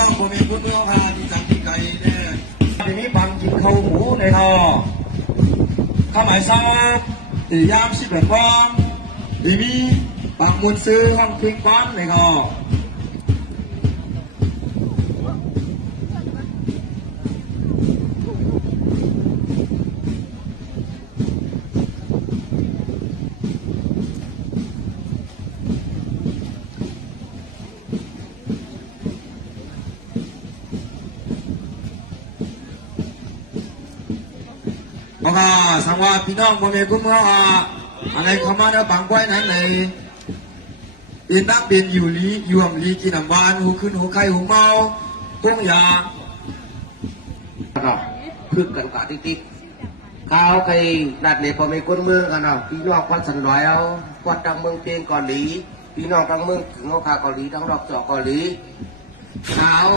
น้องผมมีคุณเมืองพาที่จังที่ไก่เนี่ยทีนี้บังกินข้าวหมูในท่อข้าวหมายซาตียามสิบแบบบ้องทีนี้บังมุนซื้อห้องพิงบ้านในท่อเพราะว่าสังวาพี่น้องผมมีคุณเมืองอะไรเข้ามาเนี่ยบางไว้นั้นเลยอินตั้งเป็นอยู่ลียวมลีกินน้ำหวานหูขึ้นหูไข่หูเมาต้งยาเนาะพึ่งกันกะติ๊กข้าวไก่ดัดเนี่ยพอมีคนเมืองกันเนาะพี่น้องควันสันลอยเอาควันดังเมืองเพียงเกาหลีพี่น้องทั้งเมืองถึงเอาคาเกาหลีทั้งดอกจอกเกาหลีข้าว